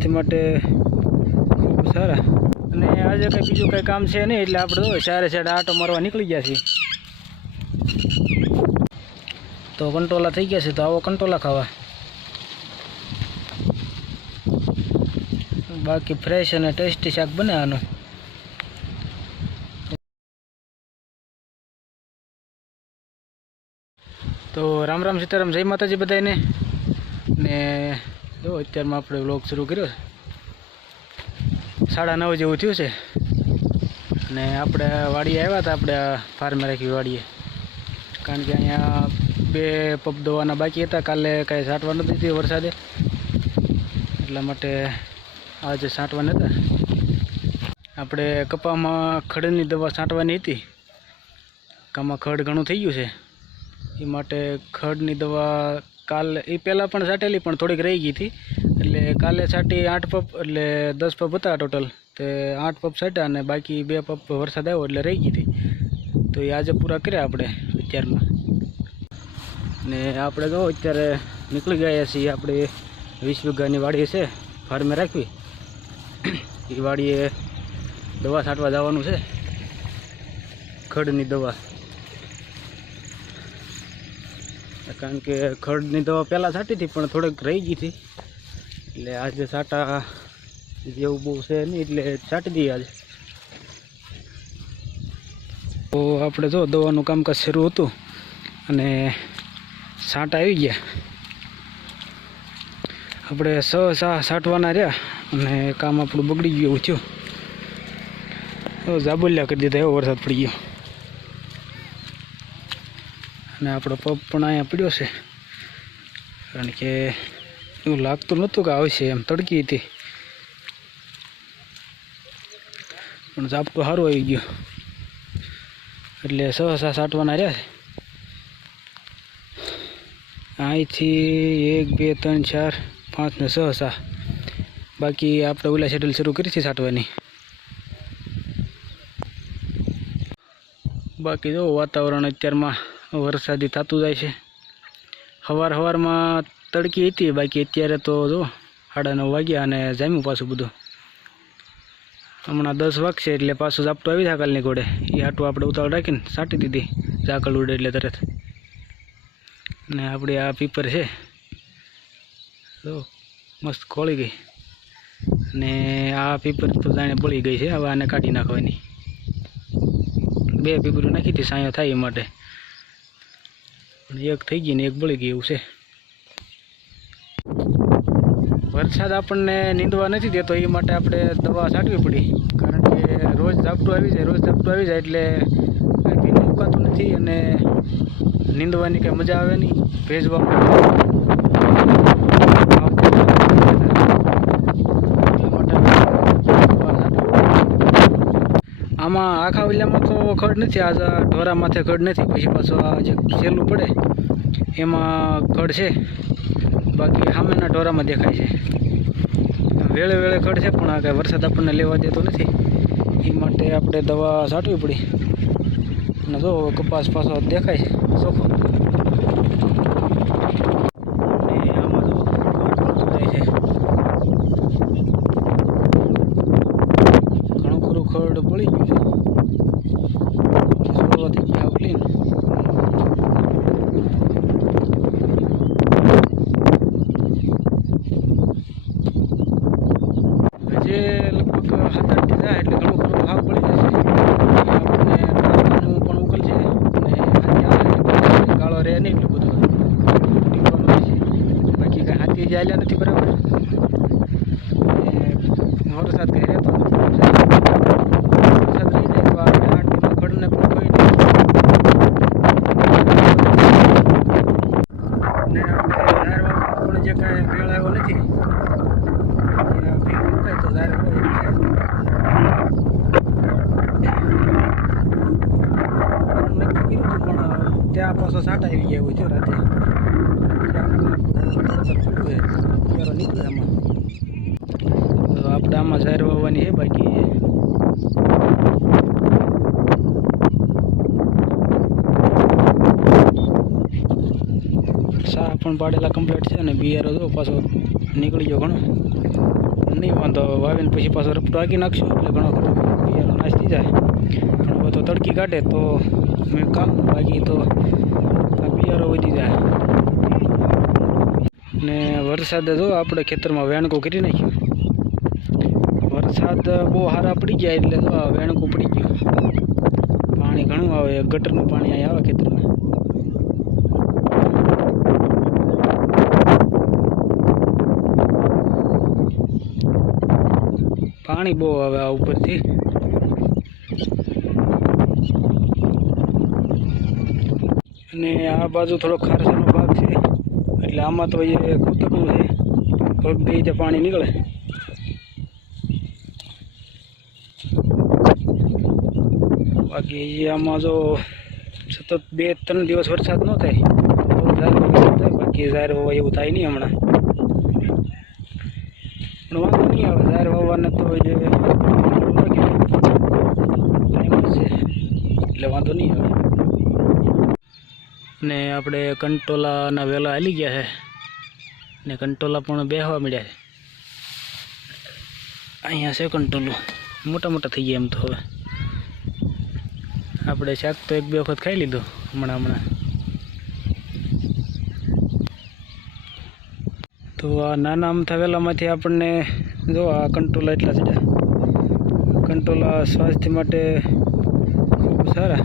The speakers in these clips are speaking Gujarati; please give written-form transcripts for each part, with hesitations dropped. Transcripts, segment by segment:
સ્વાસ્થ્ય માટે ખૂબ સારા। અને આજે કંઈ બીજું કંઈ કામ છે નહીં એટલે આપણે તો ચારે સાઈડ આટો મારવા નીકળી ગયા છીએ। તો કંટોલા થઈ ગયા છે, તો આવો કંટોલા ખાવા। બાકી ફ્રેશ અને ટેસ્ટી શાક બને આનું। તો રામ રામ સીતારામ, જય માતાજી બધાને। ને જો અત્યારમાં આપણે વ્લોગ શરૂ કર્યો છે, 9:30 જેવું થયું છે। અને આપણે વાડીએ આવ્યા હતા, આપણે ફાર્મે રાખી વાડીએ, કારણ કે અહીંયા 2 પંપ દવાના બાકી હતા। કાલે કાંઈ છાંટવા નથી થયું વરસાદે, એટલા માટે આજે છાંટવા નહોતા। આપણે કપામાં ખડની દવા છાંટવાની હતી, કામાં ખડ ઘણું થઈ ગયું છે, એ માટે ખડની દવા કાલે એ પહેલાં પણ છાંટેલી પણ થોડીક રહી ગઈ હતી, એટલે કાલે છાંટી 8 પંપ, એટલે 10 પંપ હતા ટોટલ, તે 8 પંપ છાંટ્યા અને બાકી 2 પંપ વરસાદ આવ્યો એટલે રહી ગઈ હતી। તો એ આજે પૂરા કર્યા આપણે અત્યારમાં। ને આપણે જો અત્યારે નીકળી ગયા છીએ, આપણે 20 વીઘાની વાડી છે ફાર્મે રાખવી, એ વાડીએ દવા છાંટવા જવાનું છે, ખડની દવા। કારણ કે ખડની દવા પહેલાં છાંટી હતી પણ થોડીક રહી ગઈ હતી, એટલે આજે છાંટા જેવું બહુ છે નહીં એટલે છાંટી દઈએ આજે। તો આપણે જો દવાનું કામકાજ શરૂ હતું અને છાંટા આવી ગયા। આપણે 6 છાંટવાના રહ્યા અને કામ આપણું બગડી ગયું એવું થયું, જાબુલ્યા કરી દીધા, એવો વરસાદ પડી ગયો। અને આપણો પંપ પણ અહીંયા પડ્યો છે, કારણ કે એવું લાગતું નહોતું કે આવશે, એમ તડકી હતી પણ ઝાપટું સારું આવી ગયું, એટલે 6 છાંટવાના રહ્યા છે। અહીંથી 1 2 3 4 5 ને 6 બાકી આપણે ઓલા શેડ્યુલ શરૂ કરી છે છાંટવાની। બાકી જો વાતાવરણ અત્યારમાં વરસાદી થતું જાય છે, સવારમાં તડકી હતી, બાકી અત્યારે તો જો 9:30 વાગ્યા અને જામ્યું પાછું બધું। હમણાં 10 વાગશે એટલે પાછું ઝાપટું આવી જાય કાલની ઘોડે, એ આટું આપણે ઉતાવળ રાખીને છાંટી દીધી, ઝાકળ ઉડે એટલે તરત। ને આપણી આ પીપર છે તો મસ્ત ખોળી ગઈ, અને આ પીપર તો જાણે બળી ગઈ છે, હવે આને કાઢી નાખવાની। 2 પીપરું નાખી હતી સાયો થાય એ માટે, એક થઈ ગઈ ને એક બળી ગઈ એવું છે। વરસાદ આપણને નીંદવા નથી દેતો, એ માટે આપણે દવા છાંટવી પડી, કારણ કે રોજ ઝાપટું આવી જાય એટલે ભીનું મુકાતું નથી અને નીંદવાની કંઈ મજા આવે નહીં, ભેજવામાં આમાં આખા વિલામાં તો ખડ નથી, આ ઢોરા માથે ખડ નથી, પછી પાછું આ જે સહેલું પડે એમાં ખડ છે, બાકી સામેના ઢોરામાં દેખાય છે। વેળે ખડ છે પણ આ કાંઈ વરસાદ આપણને લેવા દેતો નથી, એ માટે આપણે દવા છાંટવી પડી। અને જો કપાસ પાછો દેખાય છે ચોખ્ખો, અને આમાં જો જાય છે ઘણું ખરું ખડ બળી ગયું છે, છોડવાથી ગયા ક્લીન। જે લગભગ 7-8 જાય એટલે ઘણું ખરું ભાગ પડી જશે, આપણને પણ ઉકલ છે અને ગાળો રહે નહીં એટલું બધું ટીકવાનું છે, બાકી કાંઈ હાથી જ આલ્યા નથી બરાબર, વરસાદ કંઈ રહેતો નથી, વરસાદ રહી જાય તો આપણે 8 દિવસ ખડને પણ કોઈ નહીં, ને આપણે પણ જે કાંઈ ભેળ આવ્યો નથી, તો ઝાર નક્કી કર્યું હતું પણ ત્યાં પાછો છાંટા આવી ગયા એવું થયું રાતે, નીકળે આમાં। તો આપણે આમાં ઝાર વાવવાની છે, બાકી સા પણ પાડેલા કમ્પ્લીટ છે, અને બિયારો જો પાછો નીકળી ગયો ઘણો, નહીં વાંધો, વાવીને પછી પાછો રપટો આંકી નાખશું એટલે ઘણો ખરો બિયારો નાશ થઈ જાય. પણ હવે તો તડકી કાઢે તો મેં કામ, બાકી તો આ બિયારો વધી જાય. ને વરસાદે જો આપણે ખેતરમાં વેણકું કરી નાખ્યું. વરસાદ બહુ સારા પડી ગયા એટલે તો વેણકું પડી ગયું. પાણી ઘણું આવે, ગટરનું પાણી અહીં આવે ખેતરમાં. પાણી બહુ આવે આ ઉપરથી. અને આ બાજુ થોડો ખારસાનો ભાગ છે એટલે આમાં તો એ કૂતકનું છે, પગ દઈ જે પાણી નીકળે. બાકી આમાં જો સતત 2-3 દિવસ વરસાદ ન થાય તો બાકી ઝાર વાવવા એવું થાય નહીં હમણાં. પણ વાંધો નહીં આવે, ઝાર વાવવાને તો જે ટાઈમ છે એટલે વાંધો નહીં આવે. ને આપણે કંટોલાના વેલા હાલી ગયા છે ને કંટોલા પણ બેહવા મળ્યા છે. અહીંયા છે કંટોલું, મોટા મોટા થઈ ગયા એમ તો. હવે આપણે શાક તો 1-2 વખત ખાઈ લીધું હમણાં. તો આ નાના અમથા વેલામાંથી આપણને જો આ કંટોલા એટલા ચડ્યા. કંટોલા સ્વાસ્થ્ય માટે ખૂબ સારા,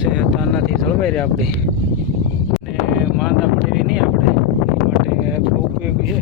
સેહત આનાથી જળવાઈ રહે આપણી, ને માંદા પડેલી નહીં આપણે, એ માટે બહુ ઉપયોગી છે.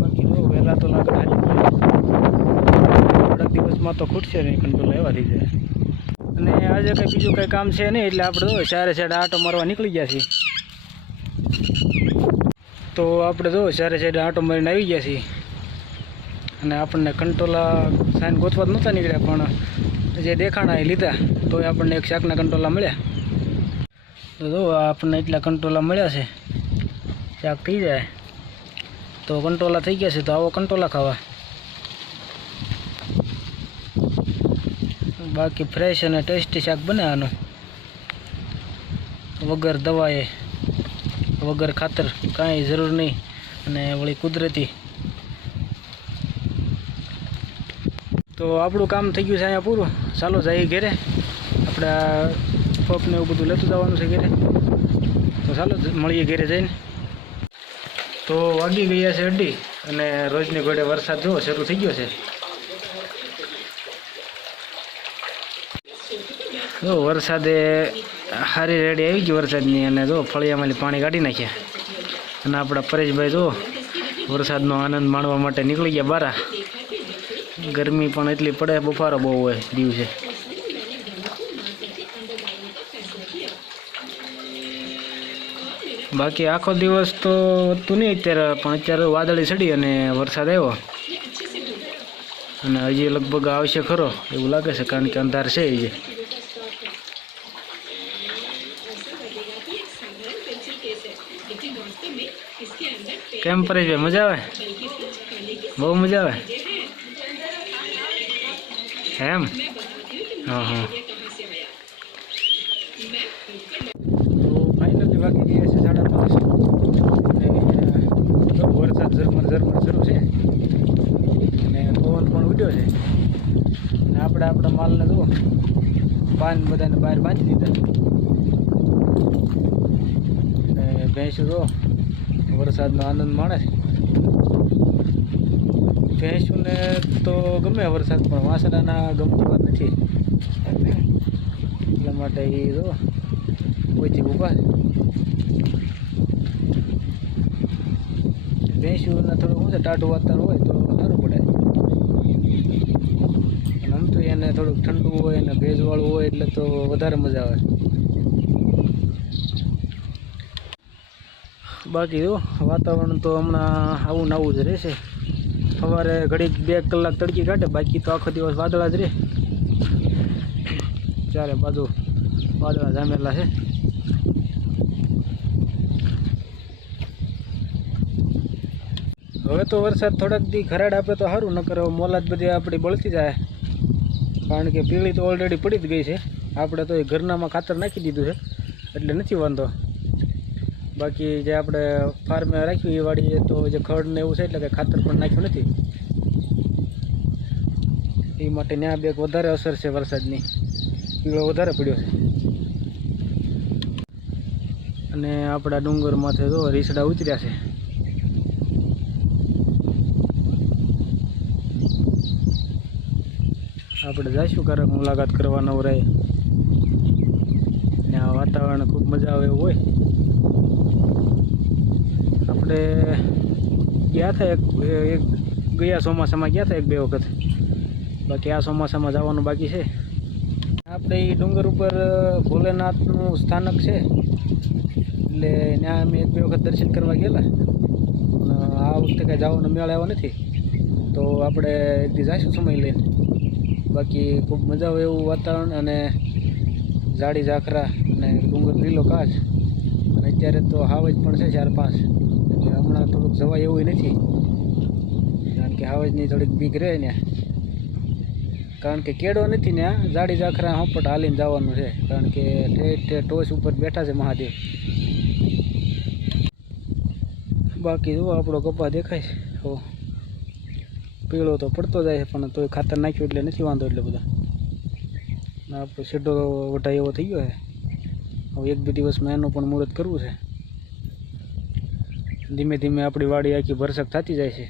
બાકી જો વહેલા તો લાગે થોડાક દિવસમાં તો ખૂટશે નહીં, કંટોલા એવા થઈ જાય. અને આજે કંઈ બીજું કંઈ કામ છે નહીં એટલે આપણે જો ચારે સાઈડ આંટો મારવા નીકળી ગયા છીએ. તો આપણે જો ચારે સાઈડ આંટો મારીને આવી ગયા છીએ. અને આપણને કંટોલા સાઈન ગોતવા જ નહોતા નીકળ્યા, પણ જે દેખાણા એ લીધા તો આપણને એક શાકના કંટોલા મળ્યા. તો જો આપણને એટલા કંટોલા મળ્યા છે. શાક થઈ જાય તો કંટોલા થઈ ગયા છે, તો આવો કંટોલા ખાવા. બાકી ફ્રેશ અને ટેસ્ટી શાક બને આનું, વગર દવાએ, વગર ખાતર, કાંઈ જરૂર નહીં, અને વળી કુદરતી. તો આપણું કામ થઈ ગયું છે અહીંયા પૂરું. ચાલો જઈએ ઘરે. આપણે પપને એવું બધું લેતું જવાનું છે ઘરે. તો ચાલો મળીએ ઘરે જઈને. તો વાગી ગયા છે 2 અને રોજની ઘોડે વરસાદ જો શરૂ થઈ ગયો છે. જો વરસાદે સારી રેડી આવી ગઈ વરસાદની, અને જો ફળિયામાંથી પાણી કાઢી નાખ્યા. અને આપણા પરેશભાઈ જો વરસાદનો આનંદ માણવા માટે નીકળી ગયા બહાર. ગરમી પણ એટલી પડે, બફારો બહુ હોય દિવસે. બાકી આખો દિવસ તો હતું નહીં અત્યારે, પણ અત્યારે વાદળી ચડી અને વરસાદ આવ્યો. અને હજી લગભગ આવશે ખરો એવું લાગે છે, કારણ કે અંધાર છે હજી. કેમ પરેશભાઈ, મજા આવે? બહુ મજા આવે એમ? હા હા. તો ફાઇનલી વાગી ગયા છે 5:30. વરસાદ ઝરમર શરૂ છે અને પવન પણ ઉડ્યો છે. અને આપણે આપણા માલને જુઓ, પાન બધાને બહાર બાંધી દીધા. અને ભેંસો જો વરસાદનો આનંદ માણે છે. ભેંસોને તો ગમે વરસાદ, પણ વાસણાના ગમતી વાત નથી, એટલા માટે એ જો કોઈથી ઊભા છે. ભેંસોને થોડું શું છે, ટાઢું વાતાવરણ હોય તો સારું પડે. અને આમ તો એને થોડુંક ઠંડુ હોય અને ભેજવાળું હોય એટલે તો વધારે મજા આવે. બાકી જો વાતાવરણ તો હમણાં આવું ને આવું જ રહેશે. સવારે ઘડીક 2 કલાક તડકી કાઢે, બાકી તો આખો દિવસ વાદળા જ રહે. ચારે બાજુ વાદળા જામેલા છે. હવે તો વરસાદ થોડાક દી ખરાડ આપે તો સારું, નકર મોલાદ બધી આપણી બળતી જાય, કારણ કે પીળી તો ઓલરેડી પડી જ ગઈ છે. આપણે તો એ ઘરનામાં ખાતર નાખી દીધું છે એટલે નથી વાંધો. બાકી જે આપણે ફાર્મે રાખ્યું એ વાડીએ તો જે ખડ ને એવું છે એટલે કે ખાતર પણ નાખ્યું નથી. એ માટે ત્યાં બેક વધારે અસર છે વરસાદની, પીળો વધારે પડ્યો છે. અને આપણા ડુંગરમાંથી તો રીસડા ઉતર્યા છે. આપણે જઈશું ક્યારેક મુલાકાત કરવા નવરાએ. ત્યાં વાતાવરણ ખૂબ મજા આવે એવું હોય. આપણે ગયા હતા એક ગયા ચોમાસામાં ગયા હતા 1-2 વખત. બાકી આ ચોમાસામાં જવાનું બાકી છે. આપણે એ ડુંગર ઉપર ભોલેનાથનું સ્થાનક છે એટલે ત્યાં અમે 1-2 વખત દર્શન કરવા ગયેલા. આ વખતે કાંઈ જવાનો મેળ આવ્યો નથી, તો આપણે એક દી જઈશું સમય લઈને. બાકી ખૂબ મજા આવે એવું વાતાવરણ અને ઝાડી ઝાખરા અને ડુંગર લીલો કાચ. અને અત્યારે તો હાવજ પણ છે 4-5, એટલે હમણાં થોડુંક જવાય એવું નથી, કારણ કે હાવજની થોડીક બીક રહે ને. કારણ કે કેળો નથી ને આ ઝાડી ઝાખરા હોપટ હાલીને જવાનું છે, કારણ કે ઠેઠ ટોચ ઉપર બેઠા છે મહાદેવ. બાકી જુઓ આપણો કપા દેખાય છે, હો પીળો તો પડતો જાય છે, પણ તોય ખાતર નાખ્યું એટલે નથી વાંધો એટલે બધા. આપણો સીધો વટાઈ એવો થઈ ગયો છે. હવે 1-2 દિવસમાં એનું પણ મુહૂર્ત કરવું છે. ધીમે ધીમે આપણી વાડી આખી ભરસક થતી જાય છે.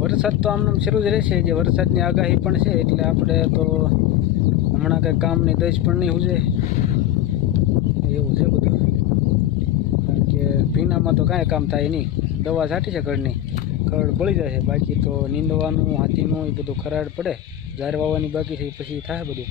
વરસાદ તો આમ શરૂ જ રહેશે, જે વરસાદની આગાહી પણ છે, એટલે આપણે તો હમણાં કંઈ કામની દસ પણ નહીં હુજે એવું છે બધું. કારણ કે ભીનામાં તો કાંઈ કામ થાય નહીં, દવા છાંટી છે ખડની, ખડ બળી જાય છે. બાકી તો નીંદવાનું હાથીનું એ બધું ખરાડ પડે, ઝાર વાવવાની બાકી છે, પછી થાય બધું.